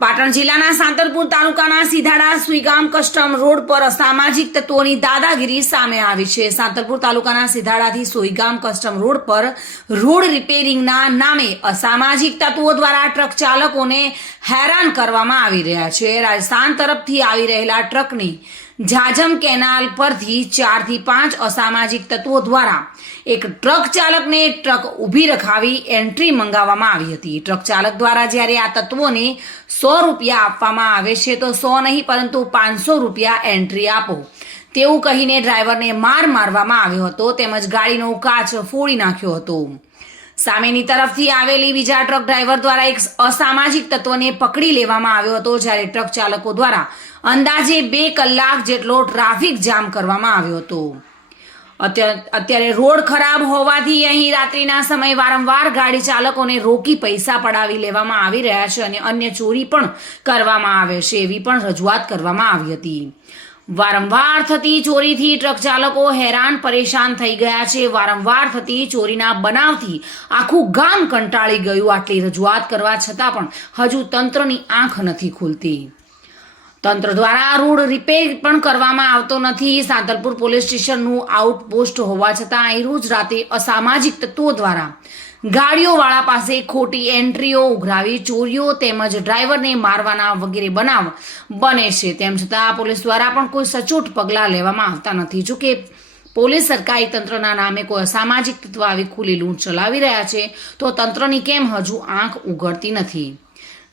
પાટણ જિલ્લાના સાંતરપુર તાલુકાના સીધાડા Suigam custom road પર અસામાજિક તત્વોની દાદાગીરી સામે આવી છે. સાંતરપુર તાલુકાના સીધાડાથી સોઈગામ કસ્ટમ રોડ પર રોડ રિપેરિંગના નામે અસામાજિક તત્વો દ્વારા ટ્રક ચાલકોને હેરાન કરવામાં આવી રહ્યા છે. રાજસ્થાન તરફથી આવી રહેલા ટ્રકની ઝાજમ કેનાલ પરથી ચારથી પાંચ અસામાજિક તત્વો દ્વારા એક ટ્રક ચાલકને ટ્રક ઊભી રખાવી એન્ટ્રી મંગાવવામાં આવી હતી. ટ્રક ચાલક દ્વારા જ્યારે આ તત્વોને સો રૂપિયા આપવામાં આવે છે તો સો નહીં, પરંતુ પાંચસો રૂપિયા એન્ટ્રી આપો. તેવું કહીને ડ્રાઈવરને માર મારવામાં આવ્યો હતો, તેમજ ગાડીનો કાચ ફોડી નાખ્યો હતો. સામેની તરફથી આવેલી બીજા ટ્રક ડ્રાઈવર દ્વારા એક અસામાજિક તત્વને પકડી લેવામાં આવ્યો હતો, જ્યારે ટ્રક ચાલકો દ્વારા અંદાજે બે કલાક જેટલો ટ્રાફિક જામ કરવામાં આવ્યો હતો. અત્યારે રોડ ખરાબ હોવાથી અહીં રાત્રિના સમય વારંવાર ગાડી ચાલકોને રોકી પૈસા પડાવી લેવામાં આવી રહ્યા છે અને અન્ય ચોરી પણ કરવામાં આવે છે એવી પણ રજૂઆત કરવામાં આવી હતી. વારંવાર થતી ચોરીથી ટ્રક ચાલકો હેરાન પરેશાન થઈ ગયા છે. વારંવાર થતી ચોરીના બનાવથી આખું ગામ કંટાળી ગયું. આટલી રજૂઆત કરવા છતાં પણ હજુ તંત્રની આંખ નથી ખુલતી. તંત્ર દ્વારા રોડ રિપેર પણ કરવામાં આવતો નથી. સાંતલપુર પોલીસ સ્ટેશનનું આઉટપોસ્ટ હોવા છતાં અહીં રોજ રાતે અસામાજિક તત્વો દ્વારા ગાડીઓવાળા પાસે ખોટી એન્ટ્રીઓ ઉઘરાવી, ચોરીઓ તેમજ ડ્રાઈવરને મારવાના વગેરે બનાવ બને છે. તેમ છતાં પોલીસ દ્વારા પણ કોઈ સચોટ પગલાં લેવામાં આવતા નથી. જોકે પોલીસ સરકારી તંત્રના નામે કોઈ અસામાજિક તત્વ આવી ખુલ્લી લૂંટ ચલાવી રહ્યા છે, તો તંત્રની કેમ હજુ આંખ ઉઘડતી નથી?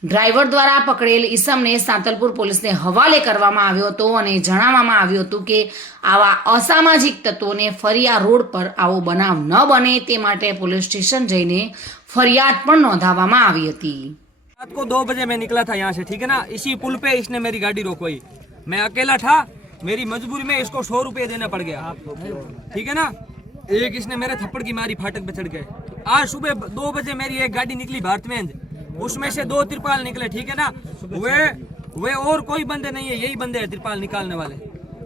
ડ્રાઈવર દ્વારા પકડેલ ઈસમને સાંતલપુર પોલીસને હવાલે કરવામાં આવ્યો હતો અને જણાવવામાં આવ્યું હતું કે આવા અસામાજિક તત્વોને ફરી આ રોડ પર આવો બનાવ ન બને તે માટે પોલીસ સ્ટેશન જઈને ફરિયાદ પણ નોંધાવવામાં આવી હતી रात को दो बजे मैं निकला था यहाँ से ठीक है ना इसी पुल पे इसने मेरी गाड़ी रोकवाई मैं अकेला था मेरी मजबूरी में इसको सौ रुपये देना पड़ गया ठीक है ना एक इसने मेरे थप्पड़ की मारी फाटक पे चढ़ गए आज सुबह दो बजे मेरी एक गाड़ी निकली भारत में उसमें से दो तिरपाल निकले ठीक है ना? वे वे और कोई बंदे नहीं है यही बंदे हैं तिरपाल निकालने वाले।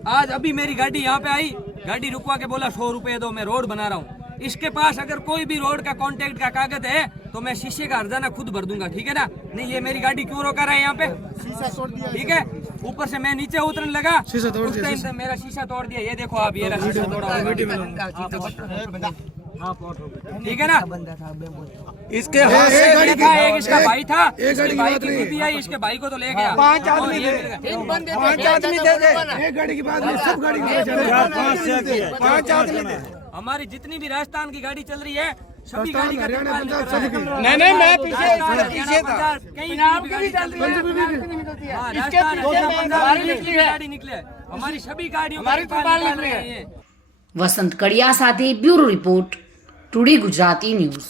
आज अभी मेरी गाड़ी यहाँ पे आई गाड़ी रुकवा के बोला सौ रुपये दो मैं रोड बना रहा हूँ। इसके पास अगर कोई भी रोड का कॉन्ट्रैक्ट का कागज़ है तो मैं शीशे का हर्जाना खुद भर दूँगा ठीक है ना? नहीं ये मेरी गाड़ी क्यों रोका रहा है यहाँ पे? शीशा तोड़ दिया ठीक है? ऊपर से मैं नीचे उतरने लगा। शीशा तोड़ दिया मेरा शीशा तोड़ दिया ये देखो आप ये शीशा तोड़ा। हाँ, ठीक है ना? इसके हाथ एक इसका भाई था इसके भाई को तो ले हाँ, गया। पाँच हाँ, आदमी दे पाँच आदमी दे दे एक गाड़ी की बात नहीं सब गाड़ी पाँच आदमी दे हमारी जितनी भी राजस्थान की गाड़ी चल रही है सभी गाड़ी का नहीं नहीं मैं पीछे पीछे था। कहीं नाम भी चल रही है। इसके पीछे गाड़ी निकले हमारी सभी गाड़ियों हमारी वसंत कड़िया साथी bureau report today Gujarati news